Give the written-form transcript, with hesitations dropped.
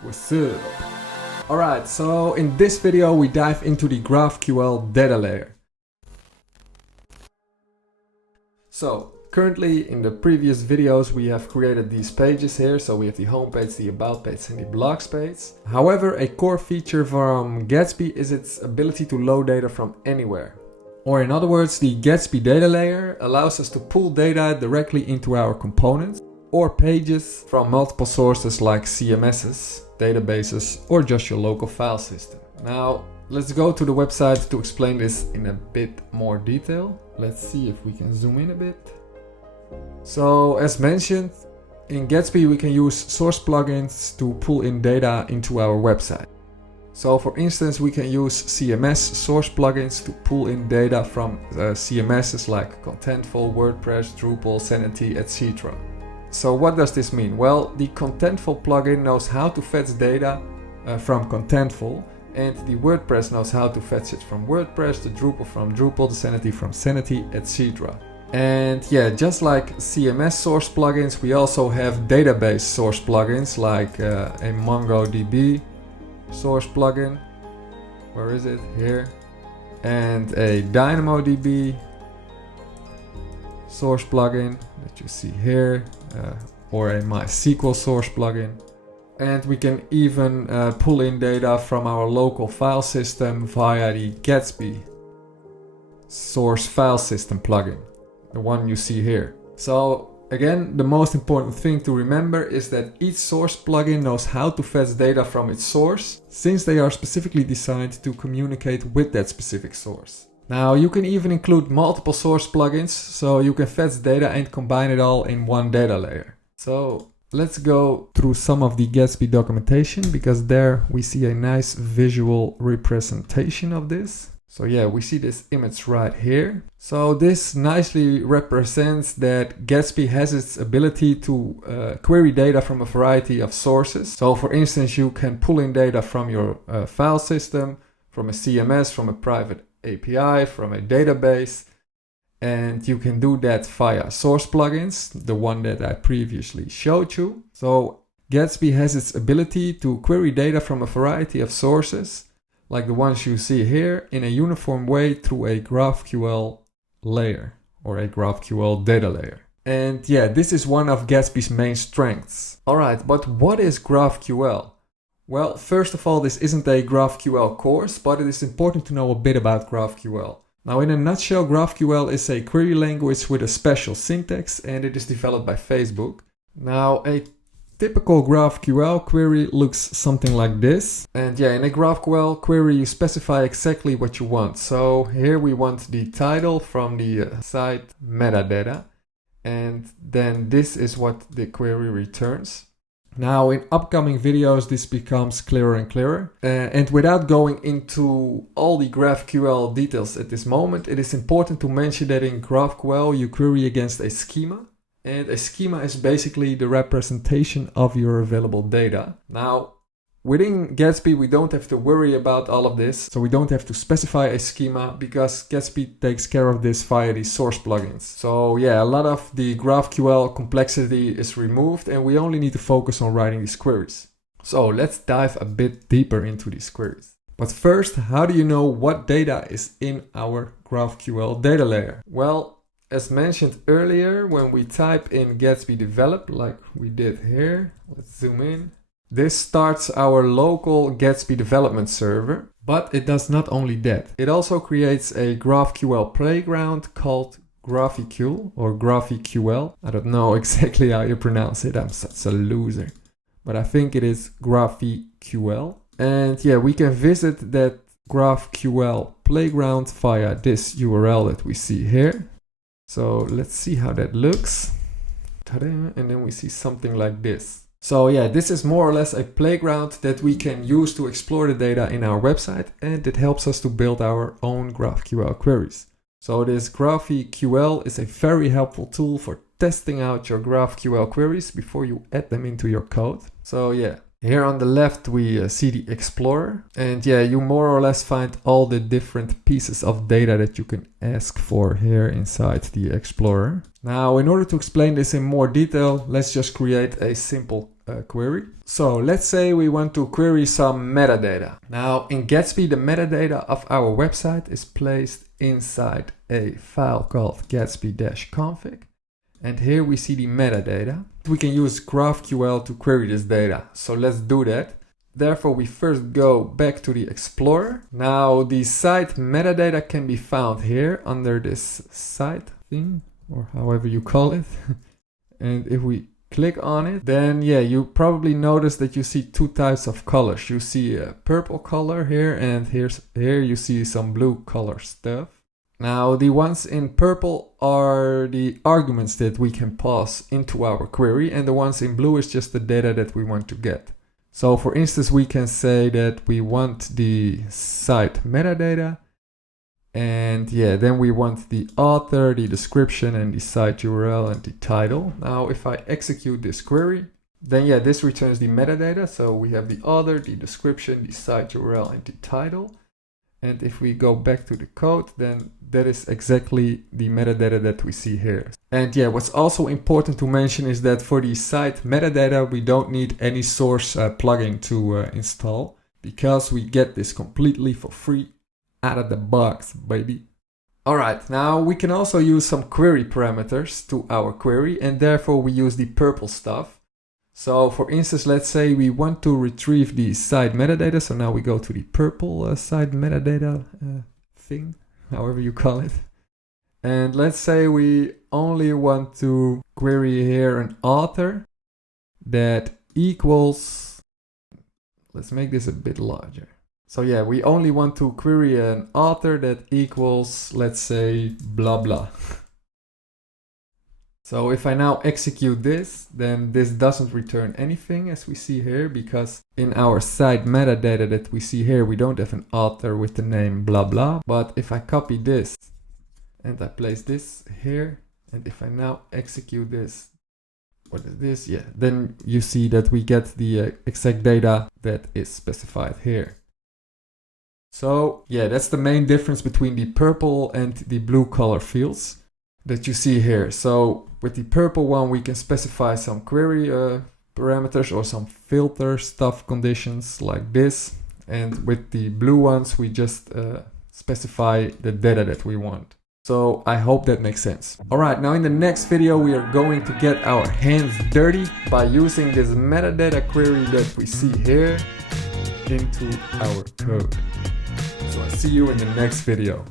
What's up? Alright, so in this video we dive into the GraphQL Data Layer. So currently in the previous videos we have created these pages here, so we have the home page, the about page and the blogs page. However, a core feature from Gatsby is its ability to load data from anywhere. Or in other words, the Gatsby Data Layer allows us to pull data directly into our components or pages from multiple sources like CMSs, databases, or just your local file system. Now, let's go to the website to explain this in a bit more detail. Let's see if we can zoom in a bit. So, as mentioned, in Gatsby we can use source plugins to pull in data into our website. So, for instance, we can use CMS source plugins to pull in data from CMSs like Contentful, WordPress, Drupal, Sanity, etc. So what does this mean? Well, the Contentful plugin knows how to fetch data from Contentful, and the WordPress knows how to fetch it from WordPress, the Drupal from Drupal, the Sanity from Sanity, etc. And yeah, just like CMS source plugins, we also have database source plugins like a MongoDB source plugin. Where is it? Here. And a DynamoDB source plugin that you see here, or a MySQL source plugin. And we can even pull in data from our local file system via the Gatsby source file system plugin, the one you see here. So again, the most important thing to remember is that each source plugin knows how to fetch data from its source, since they are specifically designed to communicate with that specific source. Now you can even include multiple source plugins, so you can fetch data and combine it all in one data layer. So let's go through some of the Gatsby documentation, because there we see a nice visual representation of this. So yeah, we see this image right here. So this nicely represents that Gatsby has its ability to query data from a variety of sources. So for instance, you can pull in data from your file system, from a CMS, from a private API, from a database, and you can do that via source plugins, the one that I previously showed you. So Gatsby has its ability to query data from a variety of sources, like the ones you see here, in a uniform way through a GraphQL layer or a GraphQL data layer. And yeah, this is one of Gatsby's main strengths. Alright, but what is GraphQL? Well, first of all, this isn't a GraphQL course, but it is important to know a bit about GraphQL. Now, in a nutshell, GraphQL is a query language with a special syntax, and it is developed by Facebook. Now, a typical GraphQL query looks something like this. And yeah, in a GraphQL query, you specify exactly what you want. So here we want the title from the site metadata, and then this is what the query returns. Now, in upcoming videos, this becomes clearer and clearer. And without going into all the GraphQL details at this moment, it is important to mention that in GraphQL, you query against a schema. And a schema is basically the representation of your available data. Now, within Gatsby, we don't have to worry about all of this. So we don't have to specify a schema, because Gatsby takes care of this via the source plugins. So yeah, a lot of the GraphQL complexity is removed, and we only need to focus on writing these queries. So let's dive a bit deeper into these queries. But first, how do you know what data is in our GraphQL data layer? Well, as mentioned earlier, when we type in Gatsby develop, like we did here, let's zoom in. This starts our local Gatsby development server, but it does not only that. It also creates a GraphQL Playground called Graphql or GraphQL. I don't know exactly how you pronounce it, I'm such a loser. But I think it is GraphQL. And yeah, we can visit that GraphQL Playground via this URL that we see here. So let's see how that looks. Ta-da! And then we see something like this. So yeah, this is more or less a playground that we can use to explore the data in our website, and it helps us to build our own GraphQL queries. So this GraphQL is a very helpful tool for testing out your GraphQL queries before you add them into your code. So yeah, here on the left we see the Explorer, and yeah, you more or less find all the different pieces of data that you can ask for here inside the Explorer. Now, in order to explain this in more detail, let's just create a simple query. So let's say we want to query some metadata. Now in Gatsby, the metadata of our website is placed inside a file called gatsby-config. And here we see the metadata. We can use GraphQL to query this data. So let's do that. Therefore, we first go back to the Explorer. Now the site metadata can be found here under this site thing, or however you call it. And if we click on it, then yeah, you probably notice that you see two types of colors. You see a purple color here, and here you see some blue color stuff. Now the ones in purple are the arguments that we can pass into our query, and the ones in blue is just the data that we want to get. So for instance, we can say that we want the site metadata, and yeah, then we want the author, the description, and the site URL and the title. Now if I execute this query, then yeah, this returns the metadata. So we have the author, the description, the site URL, and the title. And if we go back to the code, then that is exactly the metadata that we see here. And yeah, what's also important to mention is that for the site metadata, we don't need any source plugin to install, because we get this completely for free out of the box, baby. Alright, now we can also use some query parameters to our query, and therefore we use the purple stuff. So for instance, let's say we want to retrieve the site metadata. So now we go to the purple site metadata thing, however you call it. And let's say we only want to query here an author that equals, let's make this a bit larger. So yeah, we only want to query an author that equals, let's say, blah blah. So if I now execute this, then this doesn't return anything, as we see here, because in our site metadata that we see here, we don't have an author with the name blah blah. But if I copy this and I place this here, and if I now execute this, what is this? Yeah, then you see that we get the exact data that is specified here. So yeah, that's the main difference between the purple and the blue color fields that you see here. So with the purple one, we can specify some query parameters or some filter stuff conditions like this. And with the blue ones, we just specify the data that we want. So I hope that makes sense. All right, now in the next video, we are going to get our hands dirty by using this metadata query that we see here into our code. So I'll see you in the next video.